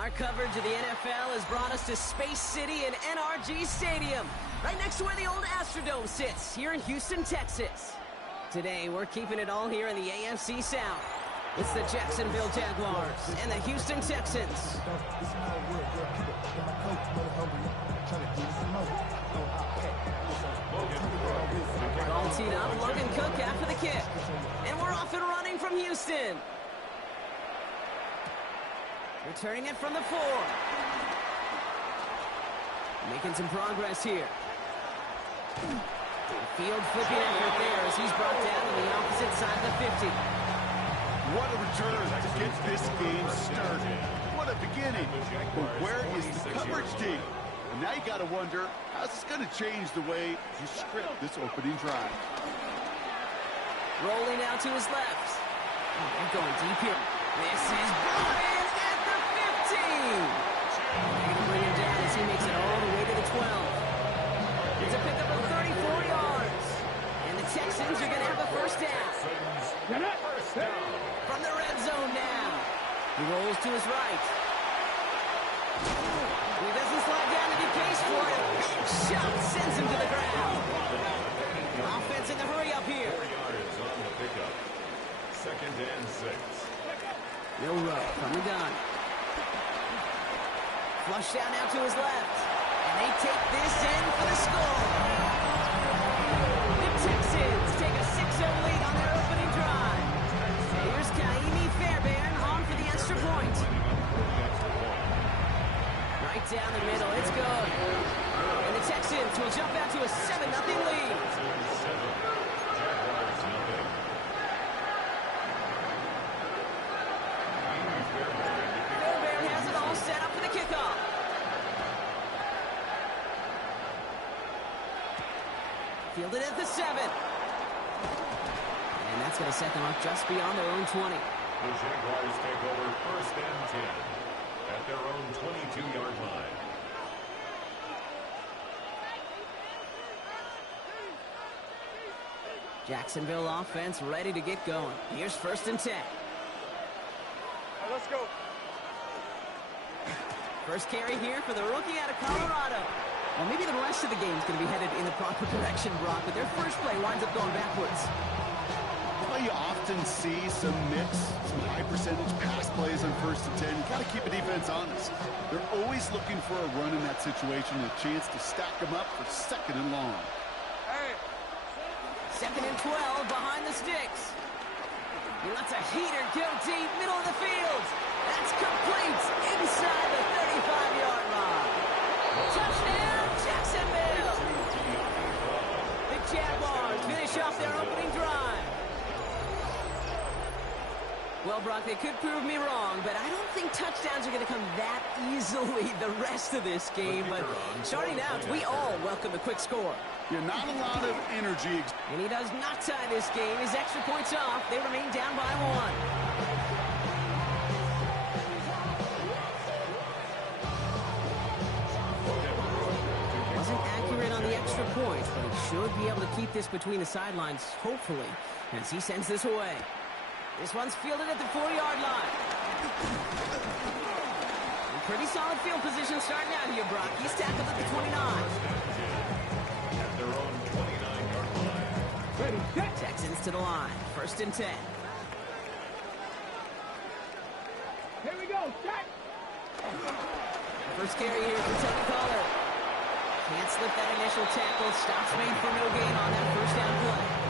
Our coverage of the NFL has brought us to Space City and NRG Stadium, right next to where the old Astrodome sits, here in Houston, Texas. Today, we're keeping it all here in the AFC South. It's the Jacksonville Jaguars and the Houston Texans. All teed up, Logan Cook after the kick. And we're off and running from Houston. Returning it from the 4. Making some progress here. Field flipping effort there as he's brought down on the opposite side of the 50. What a return to get this game started. What a beginning. But where is the coverage team? And now you got to wonder, how's this going to change the way you script this opening drive? Rolling out to his left. Oh, they're going deep here. This is Brian at the 15. They're going to bring him down as he makes it all the way to the 12. It's a pickup of 34 yards. And the Texans are going to have a first down. From the red zone now. He rolls to his right. He doesn't slide down to get pace for it. Big shot sends him to the ground. Offense in the hurry up here. 4 yards on the pickup. 2nd and 6. No row from the gun. Flush down now to his left. And they take this in for the score. The Texans take a 6-0 lead on their opening drive. Here's Kaimi Fairbairn on for the extra point. Right down the middle, it's good. And the Texans will jump out to a 7-0 lead. Fairbairn has it all set up for the kickoff. Fielded at the 7. And that's going to set them up just beyond their own 20. The Jaguars take over 1st and 10 at their own 22-yard line. Jacksonville offense ready to get going. Here's 1st and 10. Let's go. First carry here for the rookie out of Colorado. Well, maybe the rest of the game's going to be headed in the proper direction, Brock, but their first play winds up going backwards. Well, you often see some mix, some high-percentage pass plays on 1st and 10. You got to keep a defense honest. They're always looking for a run in that situation, a chance to stack them up for 2nd and long. Hey. 2nd and 12 behind the sticks. He lets a heater go deep, middle of the field. That's complete inside the 35-yard line. Touchdown, Jacksonville! The Jaguars finish off their opening drive. Well, Brock, they could prove me wrong, but I don't think touchdowns are going to come that easily the rest of this game. But starting out, we all welcome a quick score. Yeah, not a lot of energy. And he does not tie this game. His extra points off. They remain down by 1. Wasn't accurate on the extra point, but he should be able to keep this between the sidelines, hopefully, as he sends this away. This one's fielded at the 4-yard line. Pretty solid field position starting out here, Brock. He's tackled at the 29. At their own 29-yard line. Texans to the line. 1st and 10. Here we go. Jack. First carry here for Tony Pollard. Can't slip that initial tackle. Stops made for no gain on that 1st down play.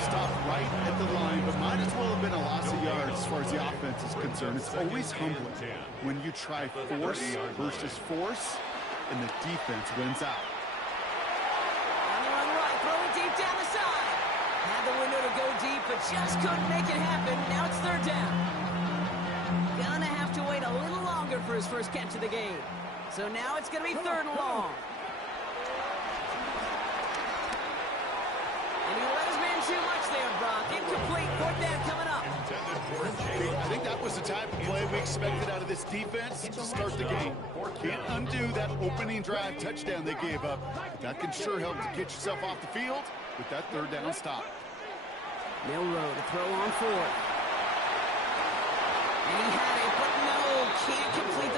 Stopped right at the line, but might as well have been a loss of yards as far as the offense is concerned. It's always humbling when you try force versus force, and the defense wins out. On the run right, throw it deep down the side. Had the window to go deep, but just couldn't make it happen. Now it's 3rd down. Gonna have to wait a little longer for his first catch of the game. So now it's gonna be 3rd and long. And he let his man too much there, Brock. Incomplete. 4th down coming up. I think that was the type of play we expected out of this defense to start the game. Can't undo that opening drive touchdown they gave up. But that can sure help to get yourself off the field with that 3rd down stop. Milrow to throw on 4th. And he had it, but no, can't complete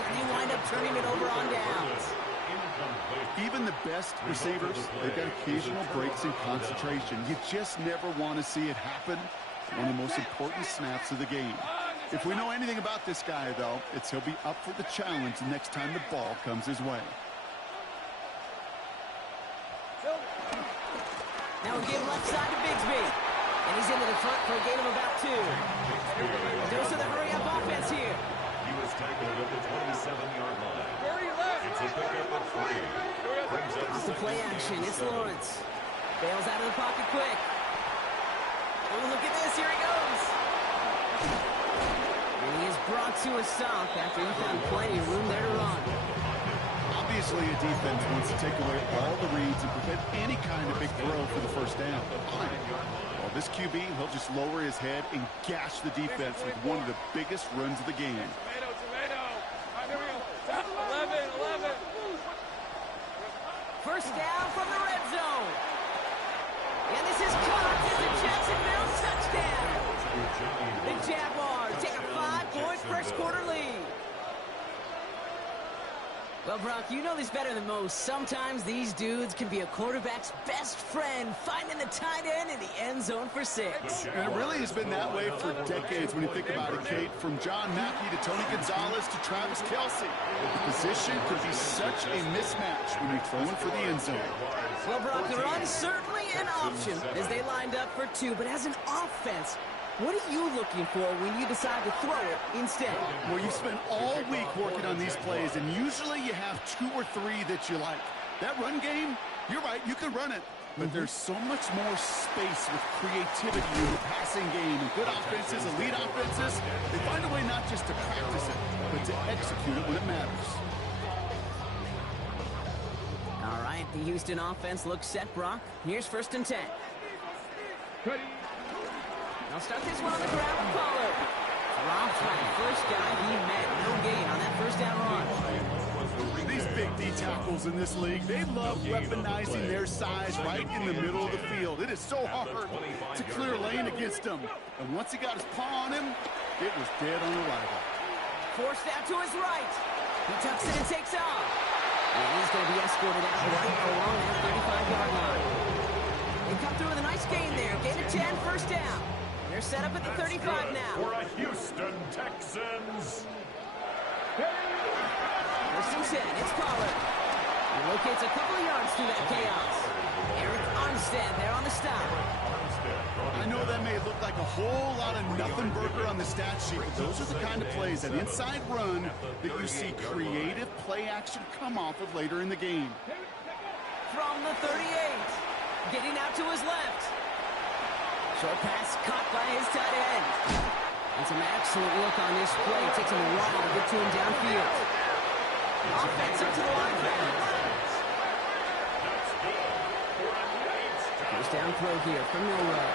and they wind up turning it over on downs. Even the best receivers, they've got occasional breaks in concentration. You just never want to see it happen. One of the most important snaps of the game. If we know anything about this guy, though, it's he'll be up for the challenge the next time the ball comes his way. Now we give left side to Bigsby. And he's into the front for a gain of about 2. Dose of the hurry-up offense here. He was tackled at the 27-yard line. It's a pickup of 3. Brings up Off the play action, it's Lawrence. Bails out of the pocket quick. Oh, look at this, here he goes. And he is brought to a stop after he found plenty of room there to run. Obviously, a defense wants to take away all the reads and prevent any kind of big throw for the first down. Well, this QB, he'll just lower his head and gash the defense with one of the biggest runs of the game. Tomato. All right, here we go. 11. First down from the red zone. And this is caught. It's a Jacksonville touchdown. The Jaguars take a 5-point first quarter lead. Well, Brock, you know this better than most. Sometimes these dudes can be a quarterback's best friend, finding the tight end in the end zone for 6. And it really has been that way for decades when you think about it, Kate. From John Mackey to Tony Gonzalez to Travis Kelce. The position could be such a mismatch when you're throwing for the end zone. Well, Brock, the run's certainly an option as they lined up for 2. But as an offense, what are you looking for when you decide to throw it instead? Well, you spend all week working on these plays, and usually you have 2 or 3 that you like. That run game, you're right, you can run it. But there's so much more space with creativity in the passing game. And good offenses, elite offenses, they find a way not just to practice it, but to execute it when it matters. All right, the Houston offense looks set, Brock. Here's 1st and 10. They'll start this one on the ground with Pollard. Drops by the first guy he met. No gain on that first down run. These big D tackles in this league, they love weaponizing their size right in the middle of the field. It is so hard to clear lane against them. And once he got his paw on him, it was dead on arrival. Forced out to his right. He tucks it and takes off. And he's going to be escorted out right along that 35-yard line. They come through with a nice gain there. Gain of 10, first down. They're set up at the 35 now. For a Houston Texans. First and 10, it's Pollard. He locates a couple of yards through that chaos. Eric Armstead there on the stop. I know that may look like a whole lot of nothing burger on the stat sheet, but those are the kind of plays, that inside run, that you see creative play action come off of later in the game. From the 38, getting out to his left. Short pass caught by his tight end. And some excellent look on this play. It takes him a while to get to him downfield. Offensive to the line. First down throw here from Milrow.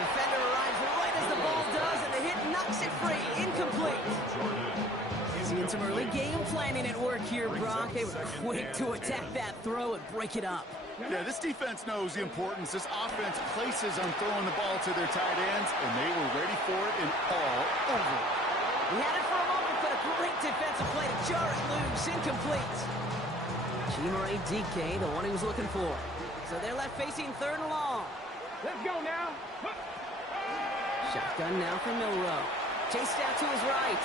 Defender arrives right as the ball does, and the hit knocks it free. Incomplete. Seeing some early game planning at work here, Brock. They were quick to attack that throw and break it up. Yeah, this defense knows the importance this offense places on throwing the ball to their tight ends, and they were ready for it and all over. He had it for a moment, but a great defensive play to jar it loose. Incomplete. Chimere DK, the one he was looking for. So they're left facing 3rd and long. Let's go now. Shotgun now for Milrow. Chased out to his right.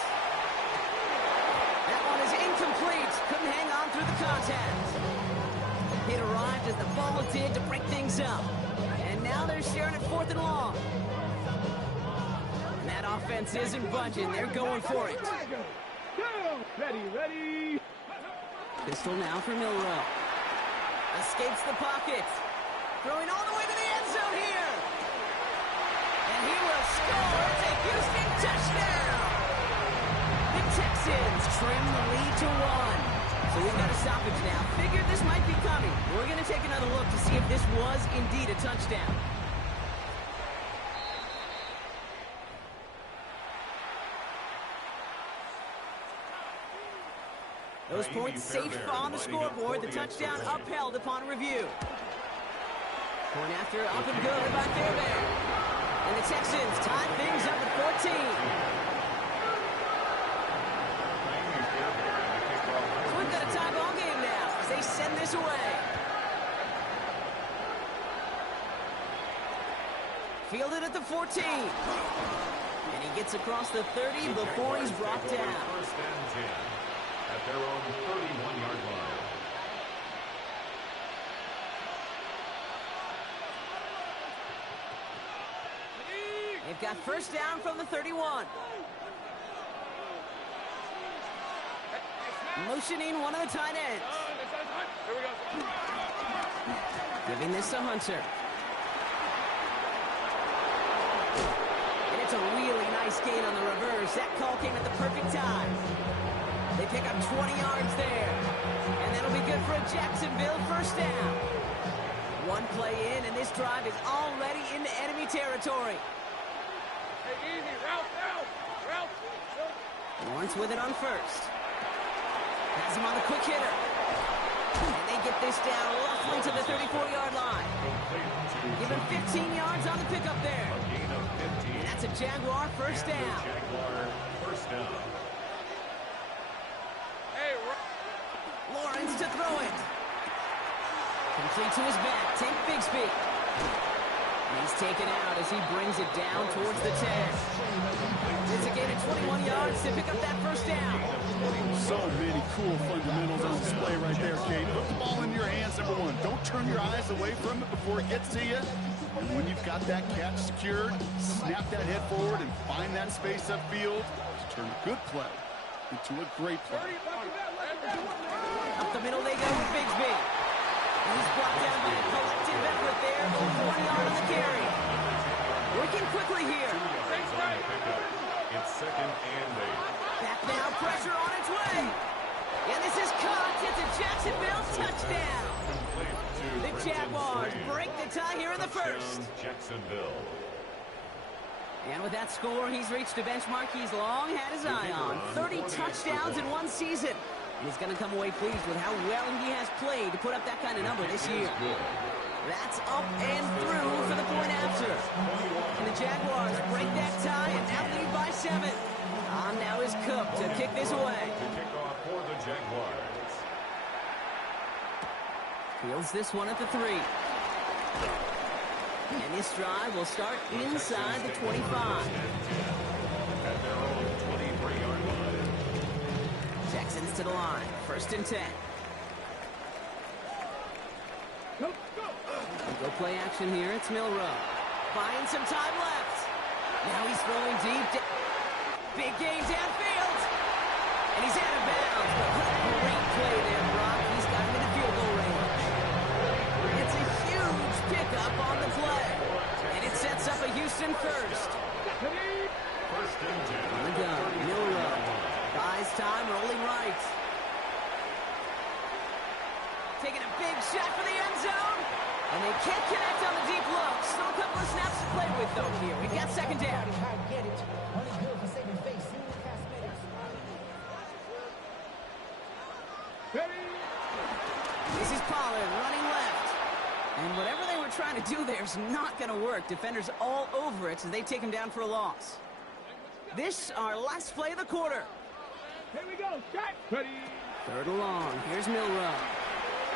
That one is incomplete. Couldn't hang on through the contact. It arrived as the ball did to break things up. And now they're staring at 4th and long. And that offense isn't budging. They're going for it. Ready. Pistol now for Milrow. Escapes the pocket. Throwing all the way to the end zone here. And he will score. It's a Houston touchdown. The Texans trim the lead to 1. So we've got a stoppage now. Figured this might be coming. We're going to take another look to see if this was indeed a touchdown. Those points safe on the scoreboard. The touchdown upheld upon review. Point after up and good by Fairbairn. And the Texans tie things up at 14. fielded at the 14. And he gets across the 30 before he's brought down. First and 10 at their own 31-yard line. They've got first down from the 31. Motioning one of the tight ends. Here we go. Giving this to Hunter. And it's a really nice gain on the reverse. That call came at the perfect time. They pick up 20 yards there. And that'll be good for a Jacksonville first down. One play in, and this drive is already into enemy territory. Hey, easy. Route. Lawrence with it on first. Has him on the quick hitter. And they get this down roughly to the 34-yard line. Give him 15 yards on the pickup there. A gain of 15. And that's a Jaguar first down. Jaguar first down. Hey, Lawrence to throw it. Complete to his back. Take Bigsby. He's taken out as he brings it down towards the 10. It's a gain of 21 yards to pick up that first down. So many cool fundamentals on display right there, Kate. Put the ball in your hands, number one. Don't turn your eyes away from it before it gets to you. And when you've got that catch secured, snap that head forward and find that space upfield to turn a good play into a great play. Up the middle they go with Bigsby. And he's brought down by a collective effort there. Only 1 yard on the carry. Working quickly here. It's second and 8. Back now, pressure on its way. And this is caught. It's a Jacksonville touchdown. The Jaguars break the tie here in the first. Jacksonville. And with that score, he's reached a benchmark he's long had his eye on. 30 touchdowns in one season. He's going to come away pleased with how well he has played to put up that kind of number this year. That's up and through for the point after. And the Jaguars break that tie and now lead by 7. On now is Cook to kick this away. To kick off for the Jaguars. Fields this one at the 3. And this drive will start inside the 25. At their own 23-yard line. Texans to the line. First and 10. Go play action here. It's Milrow. Buying some time left. Now he's throwing deep. Big game downfield. And he's out of bounds. But great play there, Brock. He's got him in the field goal range. It's a huge pickup on the play. And it sets up a Houston first. First and 10. On the gun. Milrow. Buys time, rolling right. Taking a big shot for the end zone. And they can't connect on the deep look. Still a couple of snaps to play with, though, here. We've got second down. This is Pollard running left. And whatever they were trying to do there is not going to work. Defenders all over it as they take him down for a loss. This, our last play of the quarter. Here we go. Jack. Ready. Third and long. Here's Milrow.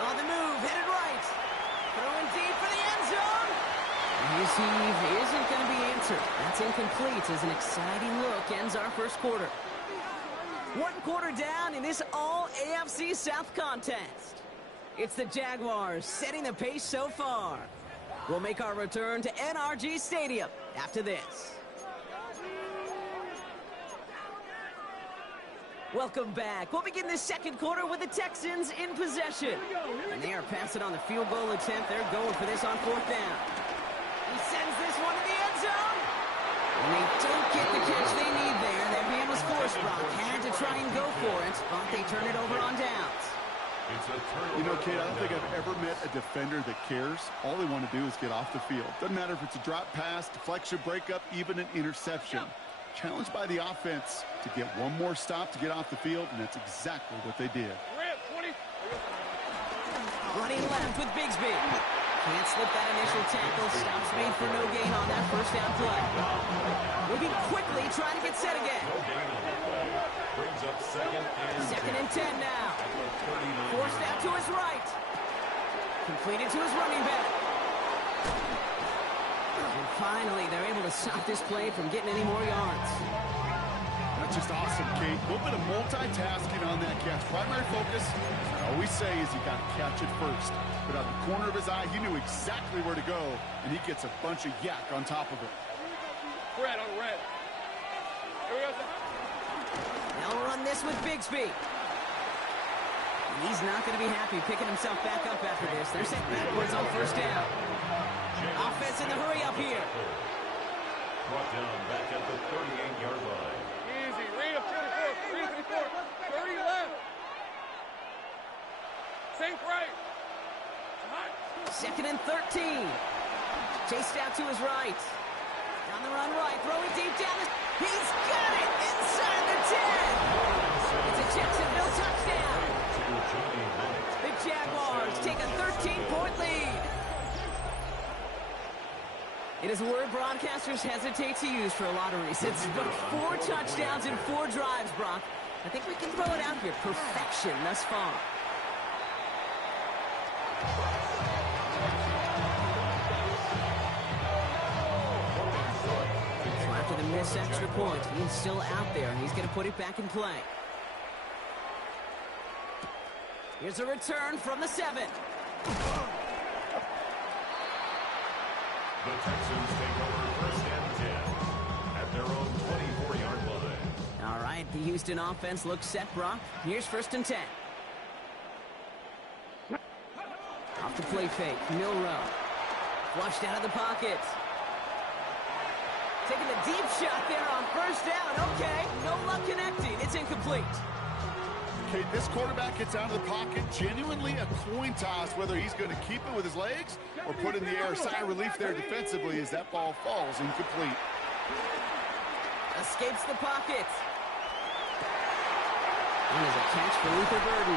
On the move, headed right. Throwing deep for the end zone. His heave isn't going to be answered. That's incomplete as an exciting look ends our first quarter. 1 quarter down in this all-AFC South contest. It's the Jaguars setting the pace so far. We'll make our return to NRG Stadium after this. Welcome back. We'll begin the second quarter with the Texans in possession. And they are passing on the field goal attempt. They're going for this on 4th down. He sends this one to the end zone. And they don't get the catch they need there. Their man was forced, Brock. Had to try and go for it, but they turn it over on downs. You know, Kate, I don't think I've ever met a defender that cares. All they want to do is get off the field. Doesn't matter if it's a drop pass, deflection, breakup, even an interception. Challenged by the offense to get one more stop to get off the field, and that's exactly what they did. Running left with Bigsby. Can't slip that initial tackle. Stops made for no gain on that first down play. Moving quickly, trying to get set again. Brings up second and 10 now. Forced out to his right. Completed to his running back. And finally, they're able to stop this play from getting any more yards. That's just awesome, Kate. A little bit of multitasking on that catch. Primary focus, as I always say, is you got to catch it first. But out the corner of his eye, he knew exactly where to go, and he gets a bunch of yak on top of it. Red on red. Here we go. They'll run this with Bigsby. He's not going to be happy picking himself back up after this. They're sent backwards on first down. Offense in the hurry up here. Brought down back at the 38-yard line. Easy. Read a 44. Read a 44. 30 left. Sink right. Second and 13. Chased out to his right. On the run right. Throwing deep down. He's got it inside the 10. It's a Jacksonville touchdown. The Jaguars take a 13-point lead. It is a word broadcasters hesitate to use for a lot of reasons, but 4 touchdowns in 4 drives, Brock. I think we can throw it out here. Perfection thus far. So after the missed extra point, he's still out there, and he's going to put it back in play. Here's a return from the 7. The Texans take over first and 10 at their own 24-yard line. All right, the Houston offense looks set, Brock. Here's first and 10. Off the play fake, Milrow. Flushed out of the pocket. Taking a deep shot there on first down. Okay, no luck connecting. It's incomplete. Okay, this quarterback gets out of the pocket, genuinely a coin toss whether he's going to keep it with his legs or put in the air. Sigh of relief there defensively as that ball falls incomplete. Escapes the pocket. And is a catch for Luther Burden.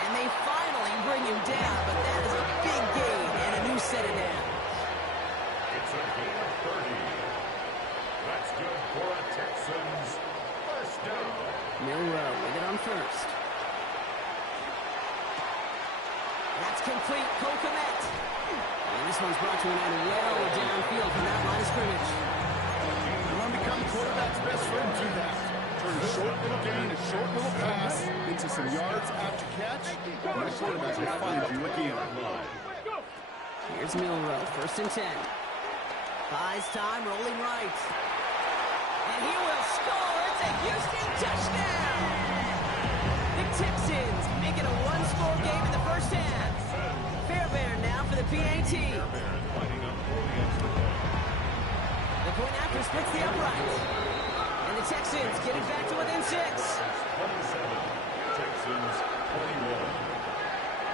And they finally bring him down, but that is a big gain and a new set of downs. It's a gain of 30. That's good for a Texans first down. Milrow with it on first. That's complete. Cole Kmet. And this one's brought to an end well downfield from that line of scrimmage. You want to become the quarterback's best friend, do that. Turn a short little gain, a short little pass into some yards after catch, and that quarterback will find you again. Here's Milrow, first and 10. Buys time, rolling right. And he will score. It's a Houston touchdown. The Texans make it a one-score game in the first half. Fairbairn now for the PAT. The point after splits the upright. And the Texans get it back to within 6. 27, Texans 21.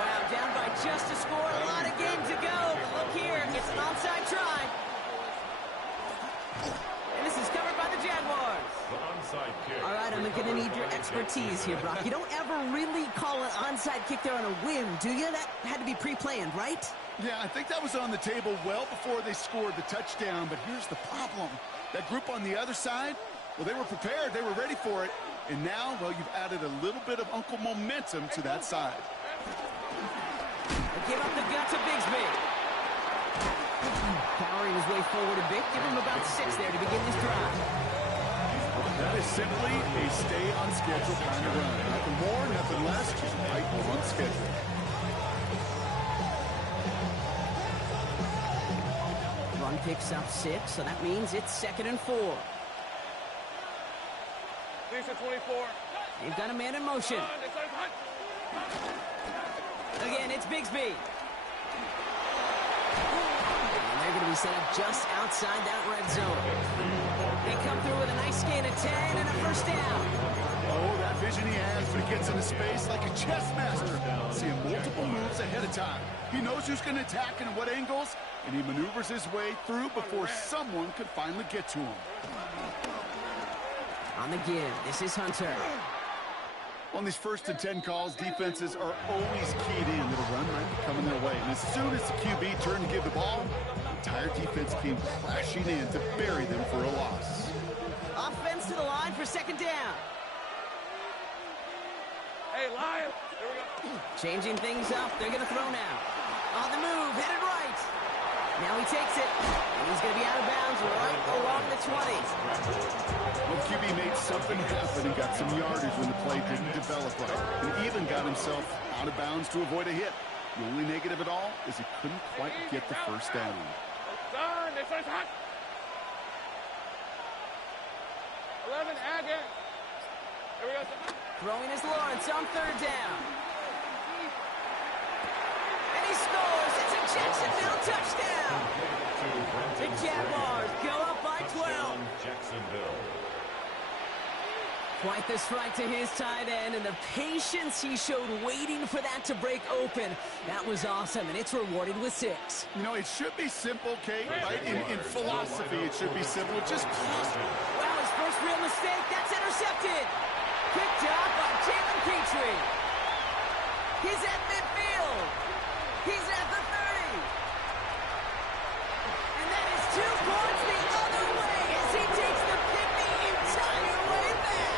Wow, down by just a score. A lot of game to go. But look here, it's an onside try. And this is covered by the Jaguars. The onside kick. All right, I'm going to need your expertise here, Brock. You don't ever really call an onside kick there on a whim, do you? That had to be pre-planned, right? Yeah, I think that was on the table well before they scored the touchdown, but here's the problem. That group on the other side, well, they were prepared, they were ready for it, and now, well, you've added a little bit of Uncle Momentum to that side. Give up the gut to Bigsby. Powering his way forward a bit, give him about 6 there to begin this drive. That is simply a stay on schedule kind of run. Nothing more, nothing less, just right on schedule. Run picks up 6, so that means it's 2nd and 4. Decent 24. They've got a man in motion. Again, it's Bigsby. And they're going to be set up just outside that red zone. They come through with a nice gain of 10 and a first down. Oh, that vision he has when he gets into space like a chess master. Seeing multiple moves ahead of time. He knows who's going to attack and at what angles, and he maneuvers his way through before someone could finally get to him. On the give, this is Hunter. On these 1st and 10 calls, defenses are always keyed in that a run might be coming their way. And as soon as the QB turned to give the ball, the entire defense came crashing in to bury them for a loss. Offense to the line for 2nd down. Hey, Lion. There we go. Changing things up. They're going to throw now. On the move, headed right. Now he takes it. And he's going to be out of bounds right along the 20. Well, QB made something happen and got some yardage when the play didn't develop right. And even got himself out of bounds to avoid a hit. The only negative at all is he couldn't quite get the first down. This one's hot. 11, again. Here we go. Throwing is Lawrence on third down. And he scores. It's a Jacksonville touchdown. The Jaguars go up by 12. Jacksonville. Quite the strike to his tight end, and the patience he showed waiting for that to break open. That was awesome, and it's rewarded with 6. You know, it should be simple, Kate, right? In philosophy, it should be simple. Just cost. Wow, his first real mistake. That's intercepted. Picked up by Jalen Petrie. He's at midfield. He's at the 30. And that is 2 points the other way as he takes the pick the entire way back.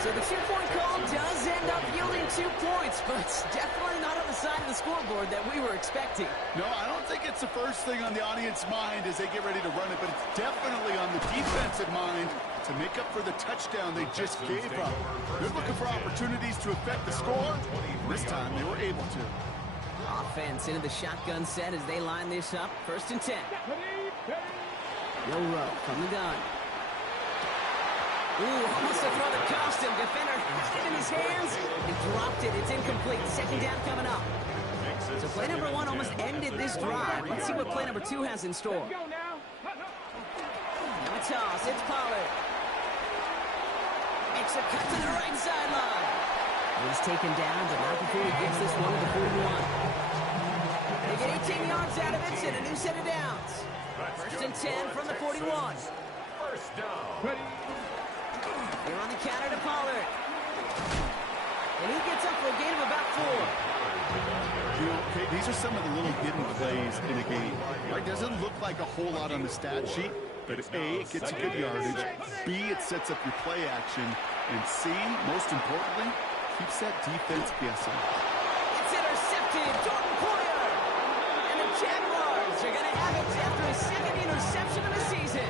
So the 2-point call does end up yielding 2 points, but it's definitely not on the side of the scoreboard that we were expecting. No, I don't think it's the first thing on the audience's mind as they get ready to run it, but it's definitely on the defensive mind to make up for the touchdown they just gave up. They're looking for opportunities to affect the score. This time they were able to. Offense into the shotgun set as they line this up. 1st and 10. No row from the gun. Ooh, almost to throw the costume. Defender has it in his hands. He dropped it. It's incomplete. 2nd down coming up. So play number 1 almost ended this drive. Let's see what play number 2 has in store. Now a toss. It's Pollard. Makes a cut to the right sideline. He's taken down, but not before he gets this one to the 41. They get 18 yards out of it and a new set of downs. 1st and 10 from the 41. First down. Here on the counter to Pollard. And he gets up for a gain of about 4. You know, okay, these are some of the little hidden plays in a game. Right? Doesn't look like a whole lot on the stat sheet, but A, it gets a good yardage. B, it sets up your play action. And C, most importantly, keeps that defense guessing. It's intercepted. Jordan Poyer. And the Jaguars are going to have it after his 2nd interception of the season.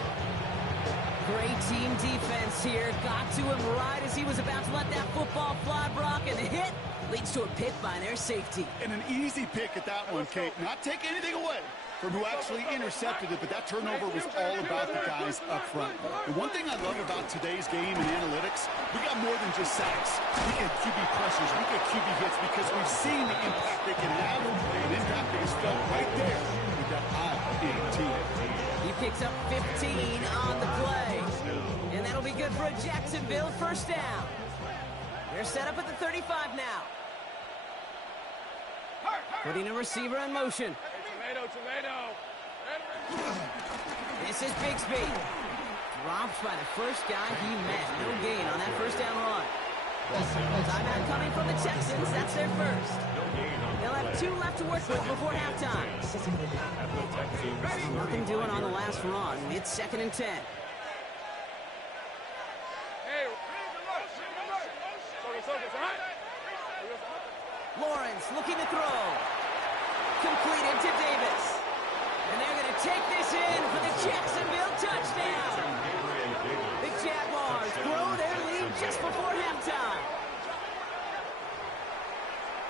Great team defense here. Got to him right as he was about to let that football fly, Brock, and the hit leads to a pick by their safety. And an easy pick at that one, Kate. Not take anything away from who actually intercepted it, but that turnover was all about the guys up front. The one thing I love about today's game and analytics, we got more than just sacks. We get QB pressures, we get QB hits because we've seen the impact they can have, and impact that is felt right there with that I-18. He picks up 15 on the play. And that'll be good for a Jacksonville 1st down. They're set up at the 35 now. Putting a receiver in motion. Tomato. This is Bigsby. Dropped by the first guy he met. No gain on that 1st down run. Timeout coming from the Texans. That's their first. They'll have 2 left to work with before halftime. Nothing doing on the last run. It's 2nd and 10. Lawrence looking to throw. Completed to Davis. And they're going to take this in for the Jacksonville touchdown. The Jaguars grow their lead just before halftime.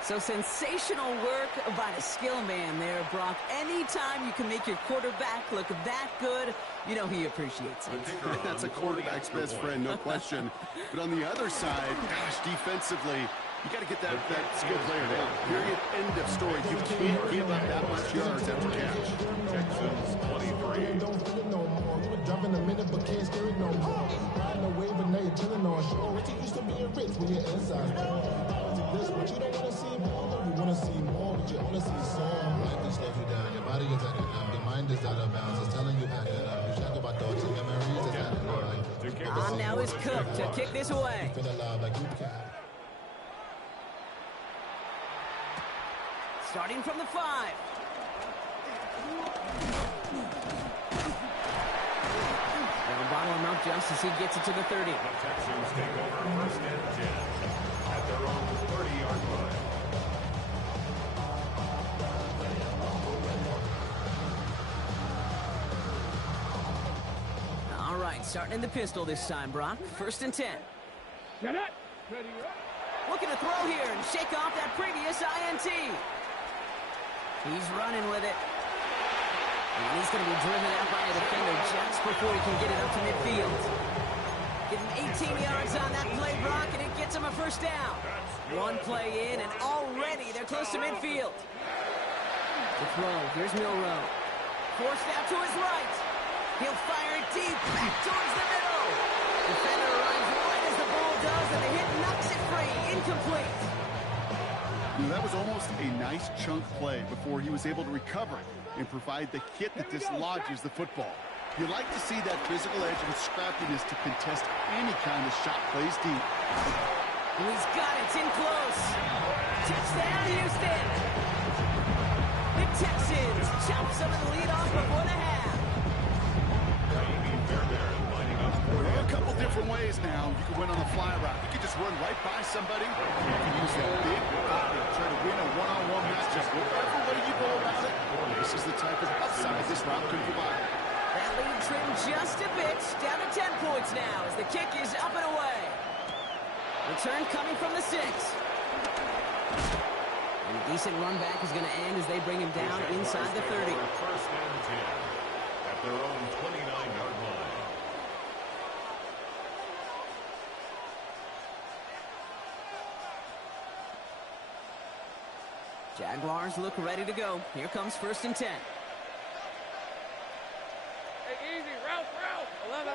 So sensational work by the skill man there, Brock. Anytime you can make your quarterback look that good, you know he appreciates it. That's a quarterback's best friend, no question. But on the other side, gosh, defensively, you got to get that skill player down. Period. End of story. You can't give up that much yards after catch. Texans 23. Drop in a minute, but can't steer it no more. Riding a wave and now you're chilling on shore. Rich, you used to be a rich when your inside's poor. This, but you don't want to see more. You want to see more, but you only see some. Life can slow you down. Your body is at enough. Your mind is out of bounds. It's telling you that enough. You shack about thoughts and memories. Is that enough? On now is Cook to kick this away. Feel alive like you can. Starting from the 5. They'll bottle him up just as he gets it to the 30. The Texans take over 1st and 10 at their own 30-yard line. right, starting in the pistol this time, Brock. 1st and 10. Get it. Looking to throw here and shake off that previous INT. He's running with it. And he's going to be driven out by a defender just before he can get it up to midfield. Give him 18 yards on that play, Brock, and it gets him a 1st down. One play in, and already they're close to midfield. The throw, here's Milrow. Forced out to his right. He'll fire it deep, back towards the middle. Defender arrives right as the ball does, and the hit knocks it free. Incomplete. That was almost a nice chunk play before he was able to recover and provide the hit that dislodges the football. You like to see that physical edge and scrappiness to contest any kind of shot plays deep. And he's got it, it's in close. Touchdown, Houston. The Texans chop some of the lead off before the half. There are a couple different ways now. You can win on a fly route. You can just run right by somebody. You can use that big body to try to win a one-on-one matchup. Whatever way you go about it, this is the type of upside this route can provide. That lead trimmed just a bit. Down to 10 points now as the kick is up and away. Return coming from the 6. And a decent run back is going to end as they bring him down inside the 30. 1st and 10 at their own 29-yard line. Jaguars look ready to go. Here comes 1st and 10. Hey, easy. Route. 11.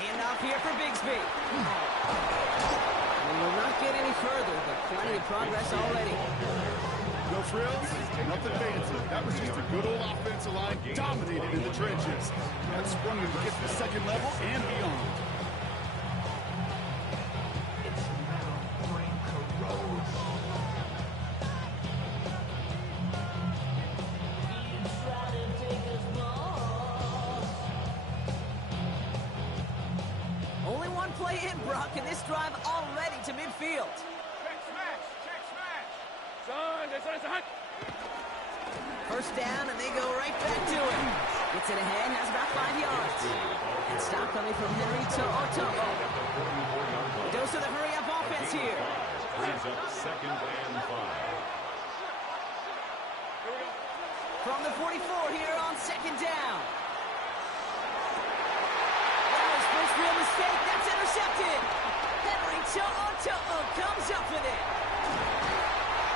Hand off here for Bigsby. We will not get any further, but plenty of progress already. No frills, nothing fancy. That was just a good old offensive line dominated in the trenches. That sprung him to get to the 2nd level and beyond. Only one play in, Brock, and this drive already to midfield. Check smash. Son, it's a hunt. 1st down, and they go right back to it. Gets it ahead, has about 5 yards. And stop coming from Henry to Oto'o. Dose of the hurry-up offense here. Brings up 2nd and 5. From the 44 here on 2nd down. First real mistake, that's intercepted. Henry to Oto'o comes up with it.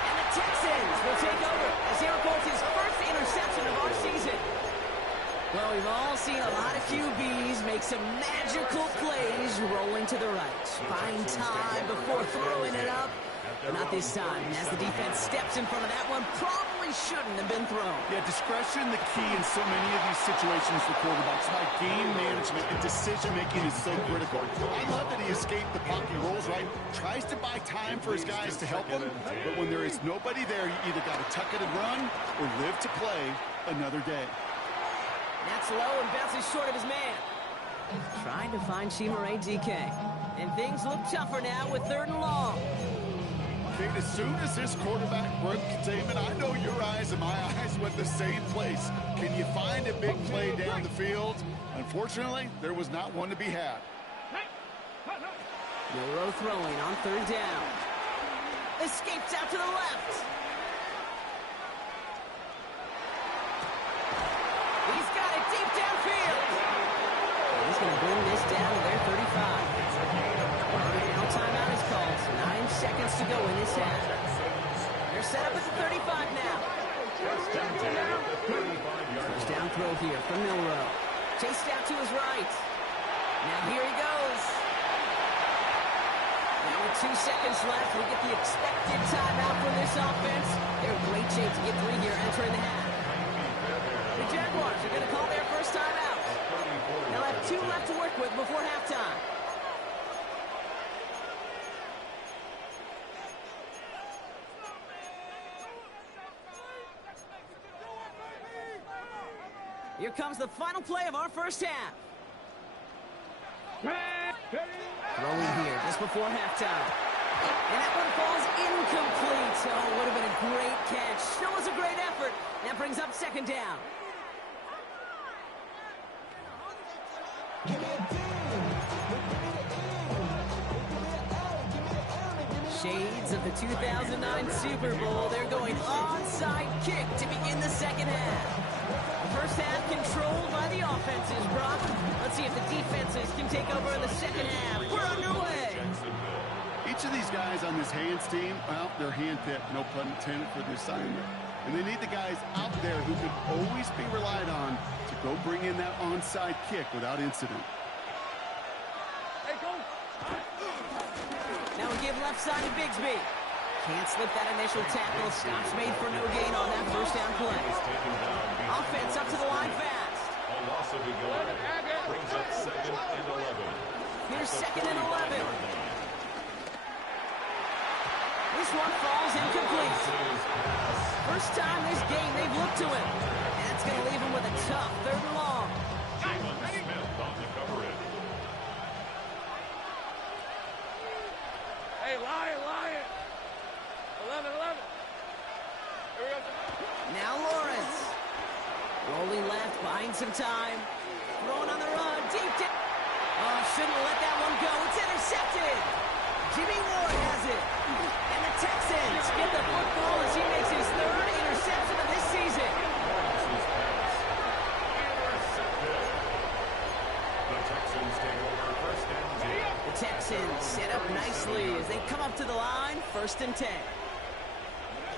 And the Texans will take over as he records his 1st interception of our season. Well, we've all seen a lot of QBs make some magical plays rolling to the right. Find time before throwing it up. But not this time. And as the defense steps in front of that one, probably shouldn't have been thrown. Yeah, discretion the key in so many of these situations for quarterbacks. Why game management and decision-making is so critical. I love that he escaped the pocket, rolls right, tries to buy time for his guys to help him, but when there is nobody there, you either got to tuck it and run or live to play another day. That's low and bounces short of his man. Trying to find Chimere DK. And things look tougher now with 3rd and long. Kate, as soon as this quarterback broke containment, I know your eyes and my eyes went the same place. Can you find a big play down the field? Unfortunately, there was not one to be had. Milrow throwing on 3rd down. Escapes out to the left. He's got it deep downfield. He's going to bring this down to their 35. Now timeout is called. 9 seconds to go in this half. They're set up at the 35 now. First down throw here from Milrow. Chased out to his right. Now here he goes. Now with 2 seconds left, we get the expected timeout from this offense. They're in great shape to get 3 here entering the half. The Jaguars are going to call their first timeout. They'll have 2 left to work with before halftime. Here comes the final play of our first half. Throwing here just before halftime. And that one falls incomplete. Oh, it would have been a great catch. Still was a great effort. That brings up 2nd down. Shades of the 2009 Super Bowl. They're going onside kick to begin the second half. The first half controlled by the offenses, Brock. Let's see if the defenses can take over in the second half. We're underway. Each of these guys on this hands team, well, they're handpicked, no pun intended, for the assignment. And they need the guys out there who can always be relied on to go bring in that onside kick without incident. Hey, go. Now we give left side to Bigsby. Can't slip that initial tackle. Stops made for no gain on that first down play. Offense up to the line fast. A loss of 11 brings up 2nd and 11. Here's 2nd and 11. This one falls incomplete. First time this game they've looked to him. And it's going to leave him with a tough 3rd and long. Smith on the coverage. Hey, Lion. 11. Here we go. Now Lawrence. Rolling left, buying some time. Throwing on the run, deep down. Oh, shouldn't let that one go. It's intercepted. Jimmy Ward has it. And the Texans get the football as he makes his 3rd interception of this season. The Texans take over 1st and 10. The Texans set up nicely as they come up to the line, 1st and 10.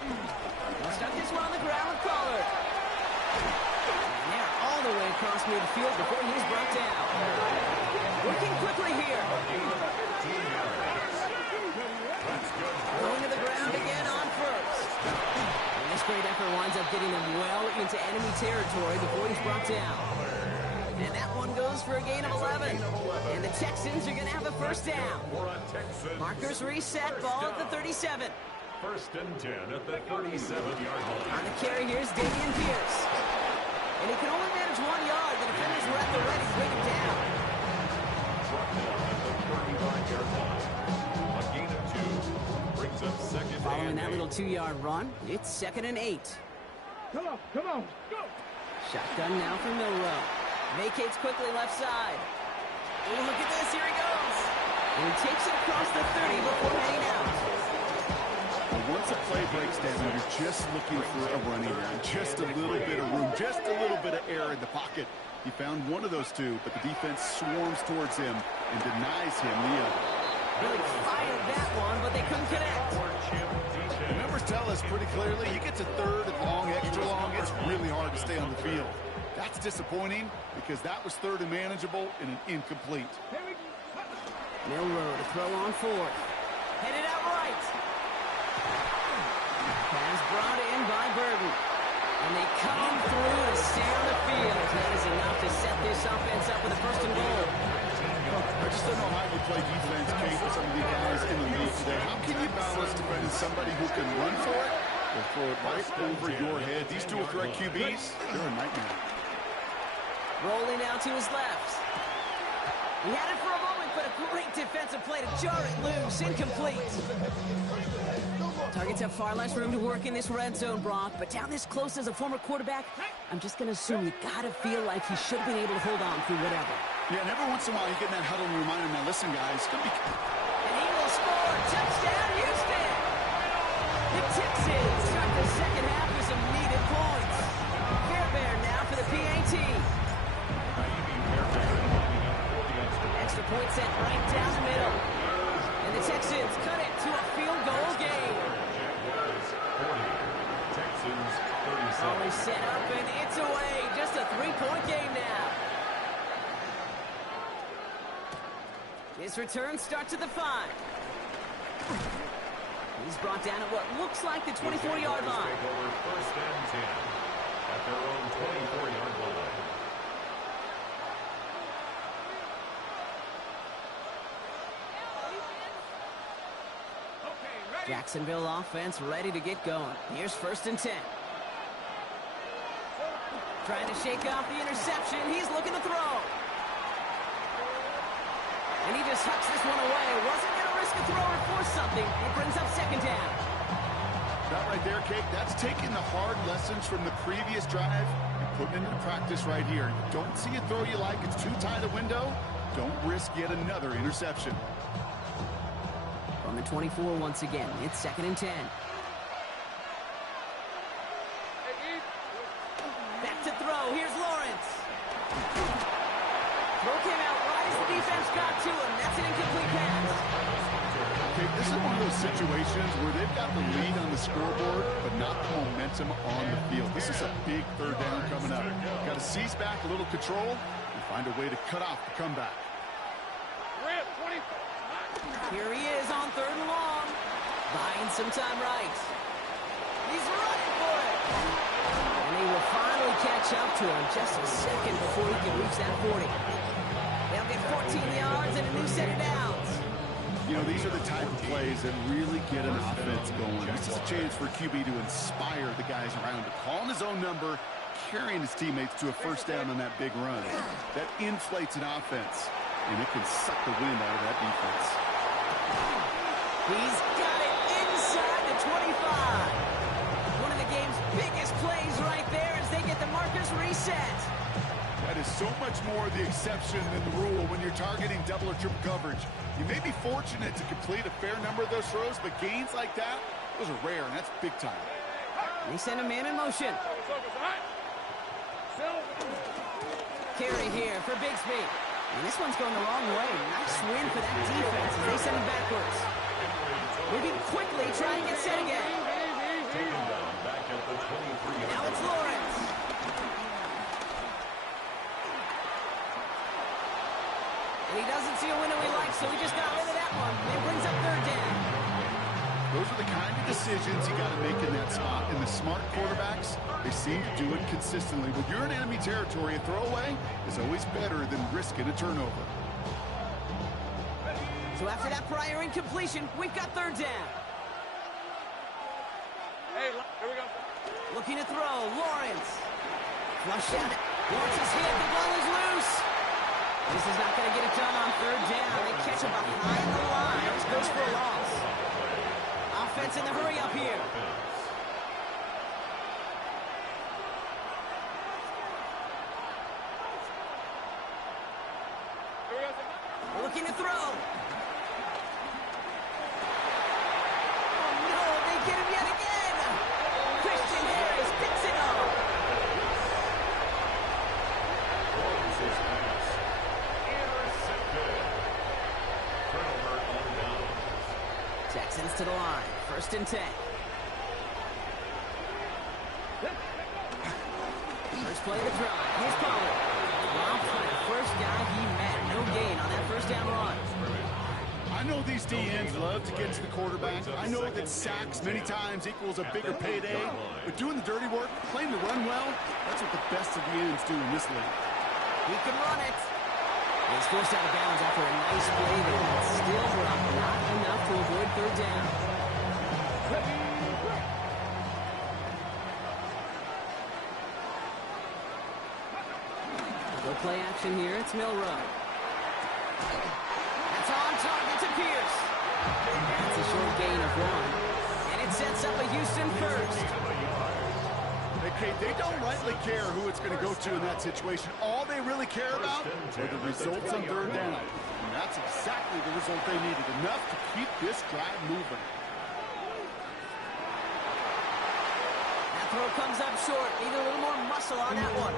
They'll start this one on the ground with Pollard. And they're all the way across midfield before he's brought down. Working quickly here. Going to the ground again on 1st. And this great effort winds up getting him well into enemy territory before he's brought down. And that one goes for a gain of 11. And the Texans are going to have a 1st down. Markers reset, ball at the 37. 1st and 10 at the 37-yard line. On the carry, here's Dameon Pierce. And he can only manage 1 yard. The defenders were at the ready to bring him down. At the 35-yard line. A gain of 2 brings up 2nd Following and that 8. little 2-yard run, it's 2nd and 8. Come on, go. Shotgun now for Milrow. Vacates quickly left side. Oh, look at this. Here he goes. And he takes it across the 30 before heading out. Once a play breaks down, you're just looking for a running room, just a little bit of room, just a little bit of air in the pocket. He found one of those two, but the defense swarms towards him and denies him the other. Really fired that one, but they couldn't connect. The numbers tell us pretty clearly, you get to 3rd and long, extra long, it's really hard to stay on the field. That's disappointing because that was 3rd and manageable and an incomplete. Milrow to throw on 4th. Headed out right. Pass brought in by Burton. And they come through to stay on the field. That is enough to set this offense up with a 1st and goal. I just don't know how you play defense, Kate, with some of these guys in the league today. How can you balance defending somebody who can run for it or throw it right over your head? These dual threat QBs, they're a nightmare. Rolling out to his left. He had it for a moment, but a great defensive play to jar it loose. Incomplete. Targets have far less room to work in this red zone, Brock, but down this close as a former quarterback, I'm just going to assume you got to feel like he should have been able to hold on through whatever. Yeah, and every once in a while you get in that huddle and remind him, now listen, guys, it's going to be... And he will score. Touchdown, Houston. The Texans start the second half with some needed points. Fairbairn now for the PAT. Extra point set right down the middle. And the Texans cut it to a field goal game. Texans 37. Always set up and it's away. Just a 3-point game now. His return starts at the 5. He's brought down at what looks like the 24-yard line. Take over 1st and 10 at their own 24-yard line. Jacksonville offense ready to get going. Here's 1st and 10. Trying to shake off the interception. He's looking to throw. And he just hucks this one away. Wasn't going to risk a throw or force something. It brings up 2nd down. That right there, Kate, that's taking the hard lessons from the previous drive and putting it into practice right here. You don't see a throw you like, it's too tight a window. Don't risk yet another interception. From on the 24 once again. It's 2nd and 10. Back to throw. Here's Lawrence. Throw came out right as the defense got to him. That's an incomplete pass. Okay, this is one of those situations where they've got the lead on the scoreboard, but not the momentum on the field. This is a big 3rd down coming up. Got to seize back a little control and find a way to cut off the comeback. Here he is on 3rd and long. Buying some time right. He's running for it. And he will finally catch up to him just a second before he can reach that 40. They'll get 14 yards and a new set of downs. You know, these are the type of plays that really get an offense going. This is a chance for QB to inspire the guys around him. Calling his own number, carrying his teammates to a 1st down on that big run. That inflates an offense, and it can suck the wind out of that defense. He's got it inside the 25. One of the game's biggest plays right there as they get the markers reset. That is so much more the exception than the rule when you're targeting double or triple coverage. You may be fortunate to complete a fair number of those throws, but gains like that, those are rare, and that's big time. They send a man in motion. Carry here for Bigsby. And this one's going the wrong way. Nice win for that defense as they send him backwards. Moving quickly, try and get set again. Now it's Lawrence. And he doesn't see a window he likes, so he just got rid of that one. It brings up 3rd down. Those are the kind of decisions you got to make in that spot. And the smart quarterbacks, they seem to do it consistently. When you're in enemy territory, a throwaway is always better than risking a turnover. So after that prior incompletion, we've got 3rd down. Hey, here we go. Looking to throw, Lawrence. Flush out. Lawrence is hit, the ball is loose. This is not going to get it done on 3rd down. They catch him behind the line. This goes for a loss. Offense in the hurry up here. Looking to throw. Oh no, they get him yet again. Christian Harris picks it up. Texans to the line. 1st and 10. First play of the drive. Here's Pollard. Rob for the first guy he met. No gain on that 1st down run. I know these DNs love to get to the quarterback. I know that sacks many times equals a bigger payday. But doing the dirty work, playing to run well, that's what the best of the ends do in this league. He can run it. He's forced out of bounds after a nice play there. That's still dropped. Not enough to avoid 3rd down. Go play action here. It's Milrow. That's on target to Pierce. That's a short gain of 1. And it sets up a Houston 1st. Okay, they don't rightly care who it's going to go to in that situation. All they really care about are the results on 3rd down. And that's exactly the result they needed. Enough to keep this drive moving. That throw comes up short. Need a little more muscle on that one.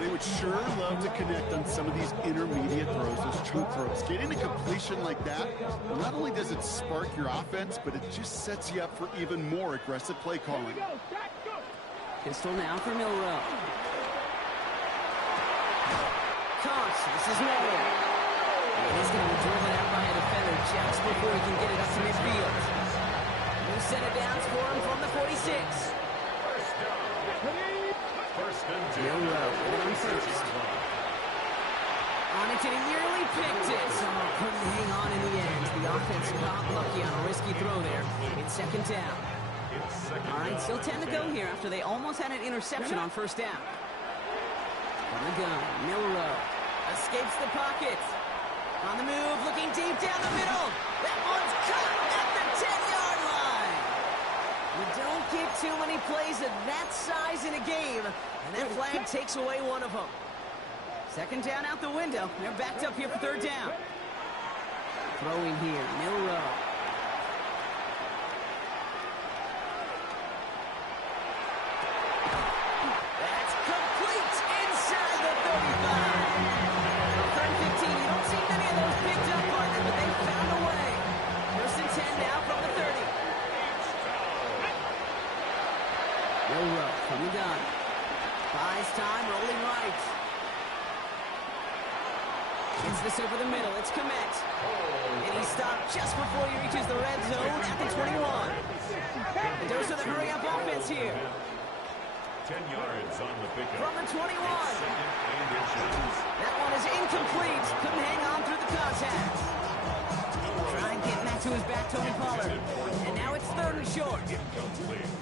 They would sure love to connect on some of these intermediate throws, those chunk throws. Getting a completion like that, well, not only does it spark your offense, but it just sets you up for even more aggressive play calling. Pistol now for Milrow. Cox, this is Madden. And he's going to be driven out by a defender just before he can get it up to midfield. New set of downs for him from the 46. Milrow on 1st. On it, and he nearly picked it. Couldn't hang on in the end. The offense got lucky on a risky throw there. It's 2nd down. All right, still 10 to go here after they almost had an interception on 1st down. On the gun, Milrow escapes the pocket. On the move, looking deep down the middle. That one's caught at the 10-yard line. You don't get too many plays of that size in a game, and that flag takes away one of them. 2nd down out the window. They're backed up here for 3rd down. Throwing here, Milrow. Gets this over the middle. It's Komet. And he stopped just before he reaches the red zone at the 21. The Dose with a hurry-up offense here. 10 yards on the pickup. From the 21. Second and inches. That one is incomplete. Couldn't hang on through the contact. Trying getting that to his back, Tony Pollard. And now it's third and short. Incomplete.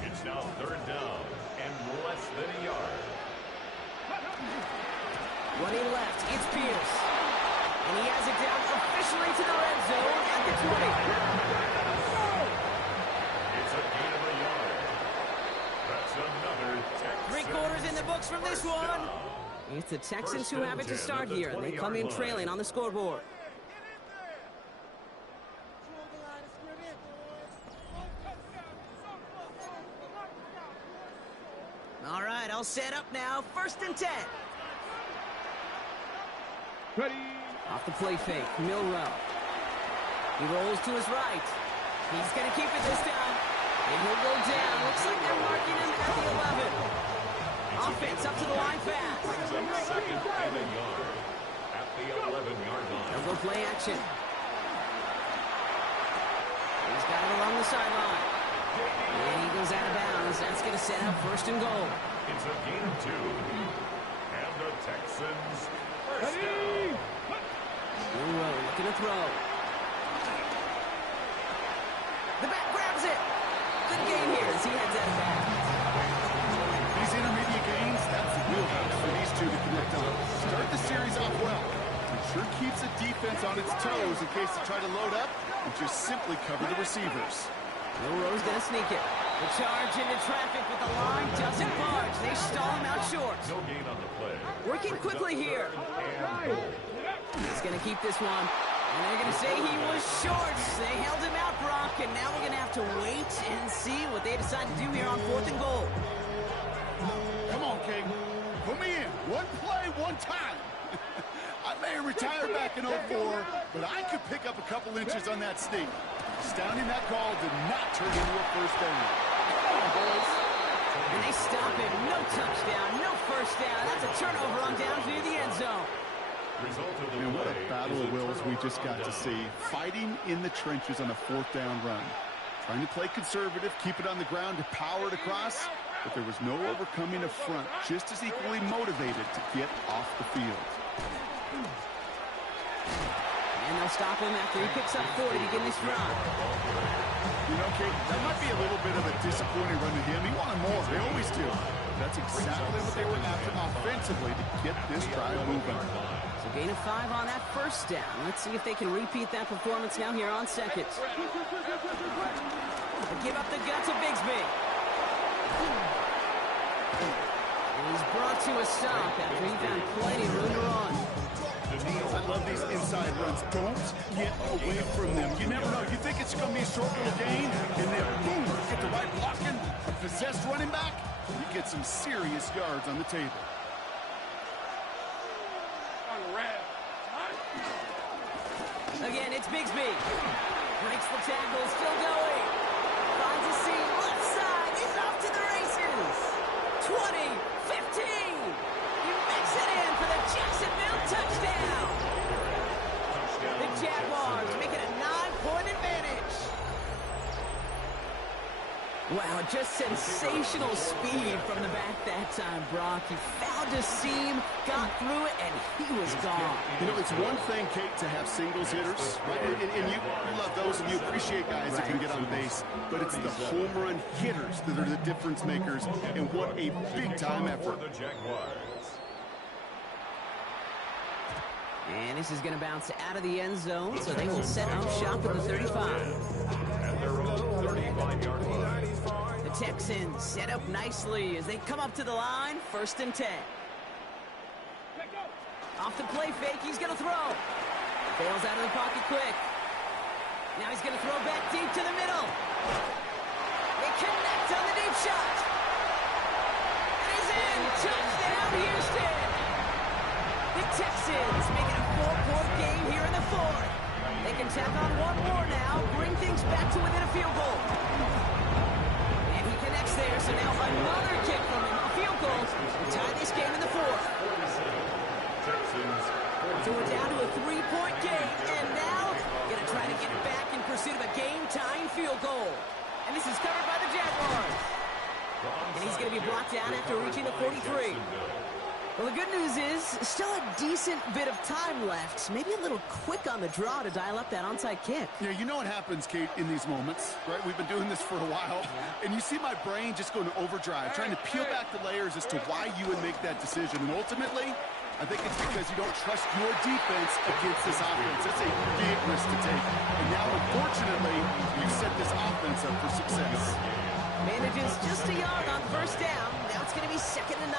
It's now third down and less than a yard. Running left, it's Pierce. And he has it down officially to the red zone at the 20. It's a gain of a yard. That's another Texans. 3 quarters in the books from this one. It's the Texans who have it to start here. They come in trailing on the scoreboard. All right, I'll set up now. First and 10. Ready. Off the play fake, Milrow. He rolls to his right. He's going to keep it this time. And he'll go down. Looks like they're marking him at the 11. Offense up to the line fast. Brings up second and a yard at the 11-yard line. They'll go play action. He's got it along the sideline. And he goes out of bounds. That's going to set up first and goal. It's a gain of 2. And the Texans first down. Milrow looking to throw. The back grabs it. Good game here as he heads out of bounds. These intermediate gains, that's the wheelhouse for these two to connect on. Start the series off well. It sure keeps the defense on its toes in case they try to load up and just simply cover the receivers. Milrow's going to sneak it. The charge into traffic, but the line doesn't budge. They stall him out short. No gain on the play. Working quickly here. He's going to keep this one. And they're going to say he was short. They held him out, Brock, and now we're going to have to wait and see what they decide to do here on 4th and goal. Come on, King. Put me in. One play, one time. I may have retired back in 04, but I could pick up a couple inches on that sneak. Astounding that call did not turn into a first down. And they stop him. No touchdown, no first down. That's a turnover on down near the end zone. And what a battle of wills we just got to see. Fighting in the trenches on a 4th down run. Trying to play conservative, keep it on the ground to power it across. But there was no overcoming a front, just as equally motivated to get off the field. And they'll stop him after he picks up 40 to begin this drive. You know, Kate, that might be a little bit of a disappointing run to him. He wanted more. They always do. That's exactly what they were after offensively to get this drive moving. So gain of 5 on that first down. Let's see if they can repeat that performance now here on second. They give up the guts of Bigsby. And he's brought to a stop after he found plenty of room to run. I love these inside runs. Don't get away from them. You never know. You think it's going to be a short little gain, and then boom, get the right blocking, a possessed running back, you get some serious yards on the table. Again, it's Bigsby. Breaks the tackle, still going. Finds a seam, left side, is off to the races. 20, 15. He makes it in for the Jacksonville touchdown. The Jaguars make it a 9-point advantage. Wow, just sensational speed from the back that time, Brock. He found a seam, got through it, and he was gone. You know, it's one thing, Kate, to have singles hitters, right? And you love those, and you appreciate guys that can get on base. But it's the home run hitters that are the difference makers, and what a big-time effort. The Jaguars. And this is going to bounce out of the end zone, so they will set up shop at the 35. At their own 35-yard line. The Texans set up nicely as they come up to the line, 1st and 10. Off the play fake, he's going to throw. Fails out of the pocket quick. Now he's going to throw back deep to the middle. They connect on the deep shot. And he's in. Touchdown, Houston. The Texans make it a 4-point game here in the 4th. They can tack on one more now, bring things back to within a field goal. And he connects there, so now another kick from him, a field goal, to tie this game in the 4th. Texans 46. So we're down to a 3-point game, and now going to try to get back in pursuit of a game-tying field goal. And this is covered by the Jaguars. And he's going to be brought down after reaching the 43. Well, the good news is still a decent bit of time left. Maybe a little quick on the draw to dial up that onside kick. Yeah, you know what happens, Kate, in these moments, right? We've been doing this for a while, and you see my brain just going to overdrive, trying to peel back the layers as to why you would make that decision. And ultimately, I think it's because you don't trust your defense against this offense. That's a big risk to take. And now, unfortunately, you set this offense up for success. Manages just a yard on first down. Now it's going to be 2nd and 9.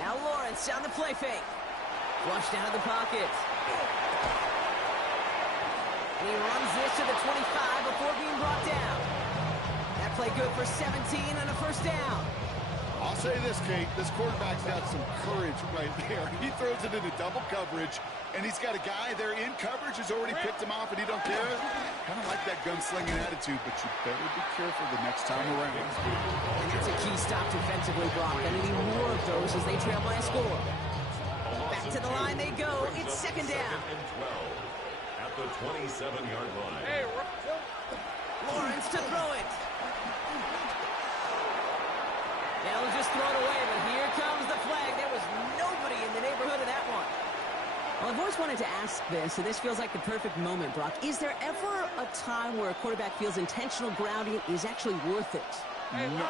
Now Lawrence on the play fake. Flushed out of the pocket. And he runs this to the 25 before being brought down. That play good for 17 and a first down. I'll say this, Kate. This quarterback's got some courage right there. He throws it into double coverage, and he's got a guy there in coverage who's already picked him off, and he don't care. Kind of like that gunslinging attitude, but you better be careful the next time around. And that's a key stop defensively, Brock. They need more of those as they trail by a score. Back to the line they go. It's 2nd down. At the 27-yard line. Lawrence to throw it. They'll just throw it away, but here comes the flag. There was nobody in the neighborhood of that one. Well, I've always wanted to ask this, and this feels like the perfect moment, Brock. Is there ever a time where a quarterback feels intentional grounding is actually worth it? No.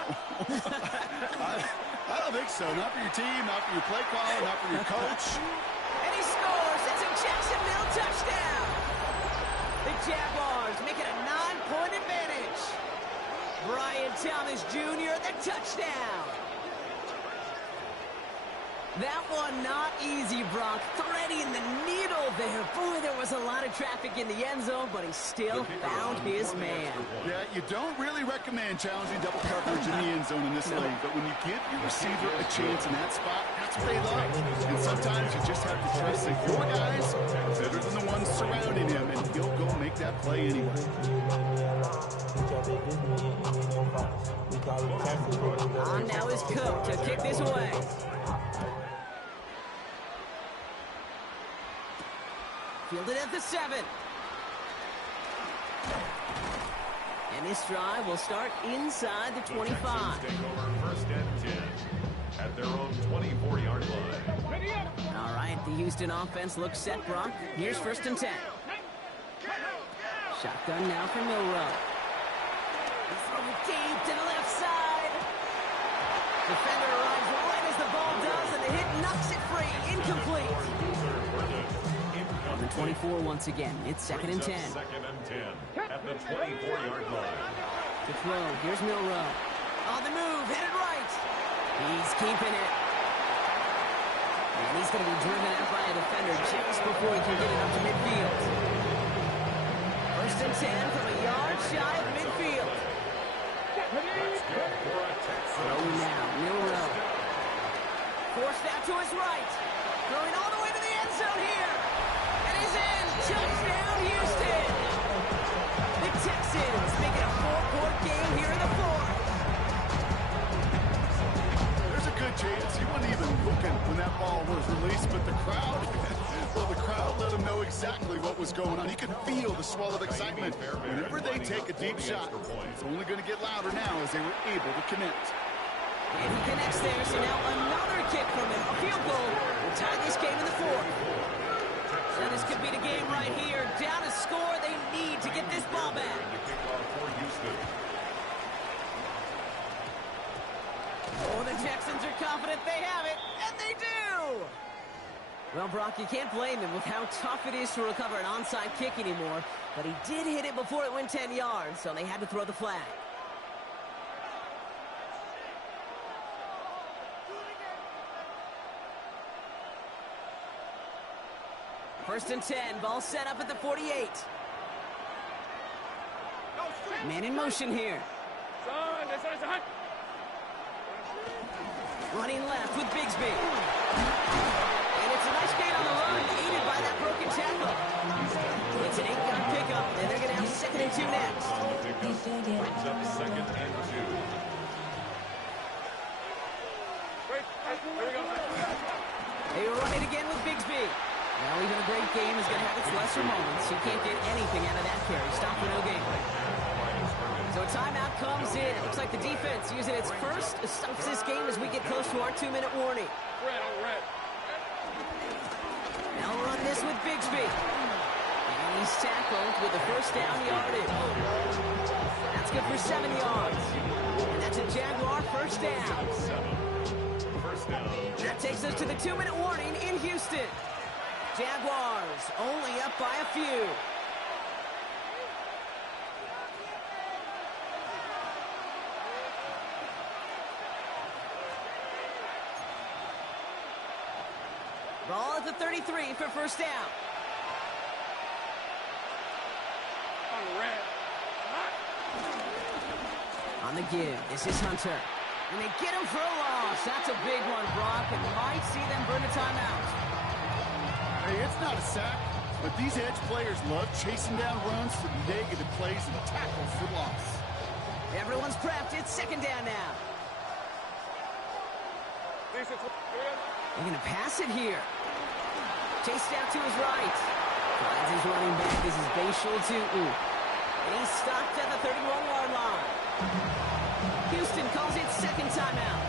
I don't think so. Not for your team, not for your play call, not for your coach. And he scores. It's a Jacksonville touchdown. The Jaguars make it a 9-point advantage. Brian Thomas Jr., the touchdown. That one not easy, Brock. Threading the needle there. Boy, there was a lot of traffic in the end zone, but he still found his man. Yeah, you don't really recommend challenging double coverage in the end zone in this league, but when you give your receiver a chance in that spot, that's what they love. And sometimes you just have to trust that your guys are better than the ones surrounding him, and he'll go make that play anyway. On now is Cook to kick this away. Fielded at the 7. And this drive will start inside the 25. Take over 1st and 10 at their own 24-yard line. All right, the Houston offense looks set, Brock. Here's 1st and 10. Shotgun now for Milrow. Deep to the left side. Defender arrives right as the ball does, and the hit knocks it free. Incomplete. On the 24 once again. It's 2nd and 10. 2nd and 10 at the 24-yard line. To throw. Here's Milrow. On the move. Headed right. He's keeping it. And he's going to be driven out by a defender just before he can get it up to midfield. 1st and 10 from a yard shy of midfield. That's good for a Texan. Throwing now, Milrow. Forced out to his right. Throwing all the way to the end zone here. And he's in. Touchdown, Houston. The Texans make it a 4-point game here in the 4th. There's a good chance he wasn't even looking when that ball was released, but the crowd, well, the crowd let him know exactly what was going on. He could feel the swell of excitement. Whenever they take a deep shot, it's only going to get louder now as they were able to connect. And he connects there, so now another kick from him. A field goal will tie this game in the 4th. So this could be the game right here. Down to score, they need to get this ball back. Oh, the Texans are confident they have it, and they do! Well, Brock, you can't blame him with how tough it is to recover an onside kick anymore, but he did hit it before it went 10 yards, so they had to throw the flag. First and 10, ball set up at the 48. Man in motion here. Running left with Bigsby. And it's a nice gain on the run, aided by that broken tackle. It's an 8-yard pickup, and they're going to have 2nd and 2 next. Brings up 2nd and 2. Here we go. They run it again with Bigsby. Now even a great game is going to have its lesser moments. You can't get anything out of that carry. Stop for no gain. So a timeout comes in. It looks like the defense using its first stops this game as we get close to our 2-minute warning. Red. Now we'll run this with Bigsby. And he's tackled with the first down yardage. That's good for 7 yards. And that's a Jaguar first down. That takes us to the 2-minute warning in Houston. Jaguars only up by a few. Ball at the 33 for first down. On red. On the give, this is Hunter. And they get him for a loss. That's a big one, Brock, and might see them burn a timeout. Hey, it's not a sack, but these edge players love chasing down runs for negative plays and tackles for loss. Everyone's prepped. It's second down now. They're going to pass it here. Chased out to his right. Finds his running back. This is Bashal Tutu. And he's stopped at the 31-yard line. Houston calls it second timeout.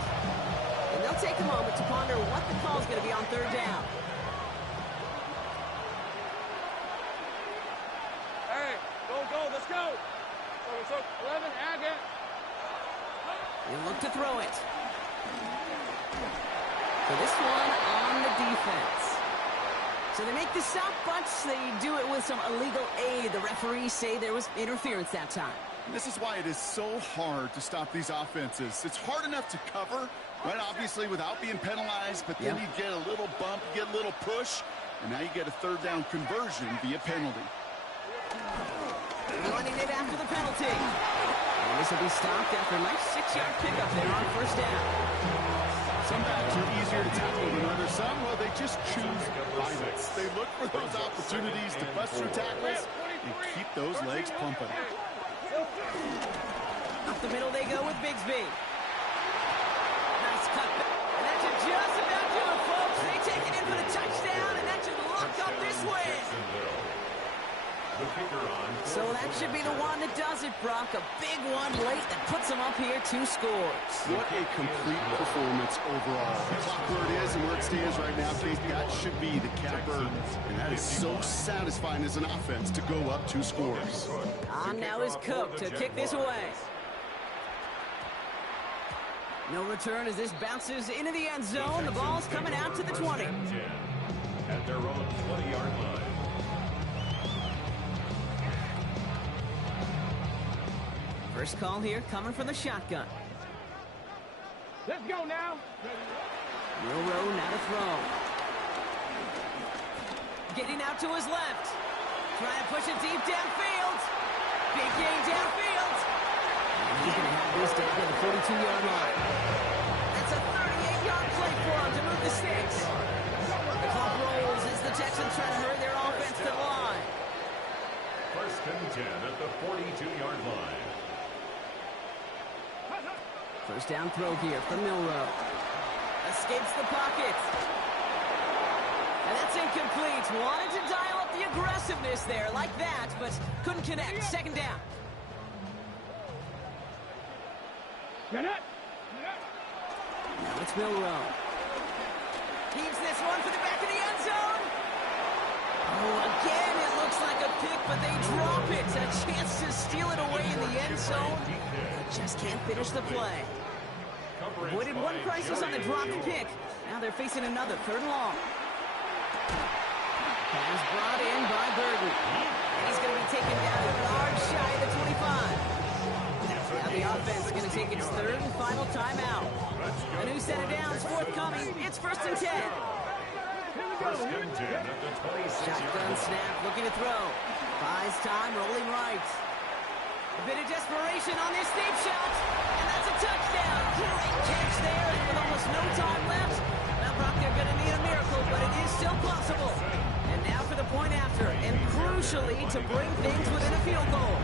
And they'll take a moment to ponder what the call is going to be on third down. Hey, go, let's go. So 11, Agate. He'll look to throw it. For this one on the defense. So they make the stop, but they do it with some illegal aid. The referees say there was interference that time. And this is why it is so hard to stop these offenses. It's hard enough to cover, right, obviously, without being penalized, but then you get a little bump, you get a little push, and now you get a third down conversion via penalty. Running it after the penalty. And this will be stopped after a nice 6-yard pickup there on first down. Some backs are easier to tackle than others. Some, well, they just choose violence. They look for those opportunities to bust through tackles and keep those legs pumping. Up the middle they go with Bigsby. Nice cut back. And that should just about do it, folks. They take it in for the touchdown, and that should lock up this win. So that should be the one that does it, Brock. A big one late that puts them up here 2 scores. What a complete performance overall. The clock where it is and where it stands right now, Kate, that should be the capper. And that is so satisfying as an offense to go up 2 scores. On now is Cook to kick this away. No return as this bounces into the end zone. The ball's coming out to the 20. At their own 20-yard line. First call here coming from the shotgun. Let's go now. Milrow now to throw. Getting out to his left. Trying to push it deep downfield. Big gain downfield. And he's going to have this down to the 42-yard line. That's a 38-yard play for him to move the sticks. The clock rolls as the Texans try to hurry their offense to the line. First and 10 at the 42-yard line. First down throw here from Milrow. Escapes the pocket. And that's incomplete. Wanted to dial up the aggressiveness there like that, but couldn't connect. Second down. Now it's Milrow. Heaves this one for the back of the end zone. Oh, again, it looks like a pick, but they drop it. A chance to steal it away in the end zone. They just can't finish the play. Avoided one crisis on the dropped pick. Now they're facing another, 3rd and long. Pass brought in by Burton. And he's going to be taken down a yard shy of the 25. Now the offense is going to take its 3rd and final timeout. A new set of downs forthcoming. It's first and 10. First and 10 at the 26. Shotgun snap, looking to throw. Buys time, rolling right. A bit of desperation on this deep shot. And that's a touchdown. Great catch there. And with almost no time left. Now, Brock, they're going to need a miracle, but it is still possible. And now for the point after. And crucially, to bring things within a field goal.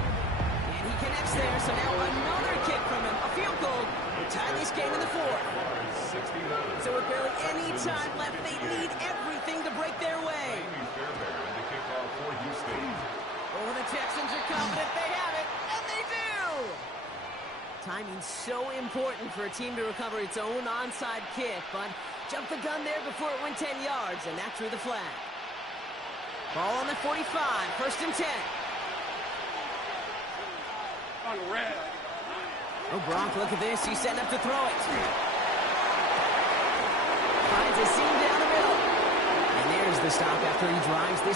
And he connects there. So now another kick from him. A field goal to tie this game in the 4th. any time left. They need everything to break their way. Amy Fairbairn to kick off for Houston. Oh, the Texans are confident they have it, and they do! Timing's so important for a team to recover its own onside kick, but jumped the gun there before it went 10 yards, and that drew the flag. Ball on the 45, 1st and 10. On red. Oh, Brock, look at this. He's setting up to throw it. Finds a seam down the middle. And there's the stop after he drives this